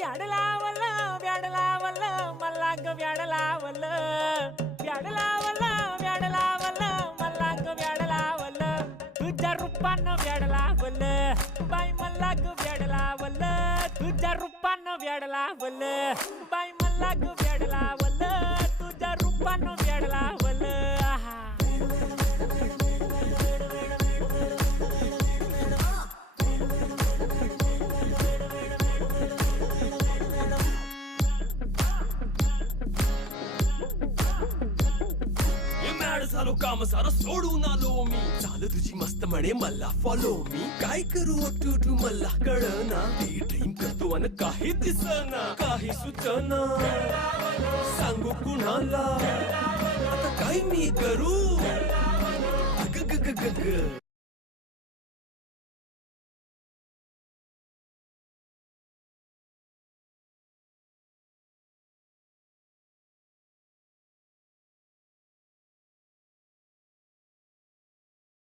व्याड लावलं व्याड लावलं मला ग व्याड लावलं व्याड लावलं व्याड लावलं मला ग व्याड लावलं तुझ्या रूपानं व्याड लावलं बाई मला ग व्याड लावलं तुझ्या रूपानं व्याड लावलं बाई मला ग व्याड लावलं तुझ्या रूपानं व्याड लावलं आहा झालो काम सारं सोडून आलो मी चाल तुझी मस्त म्हणे मला फॉलो मी काय करू टू मला कळना ती ड्रीम करतो अन काही दिसना काही सुचना सांगू कुणाला आता काय मी करू ग ग ग ग ग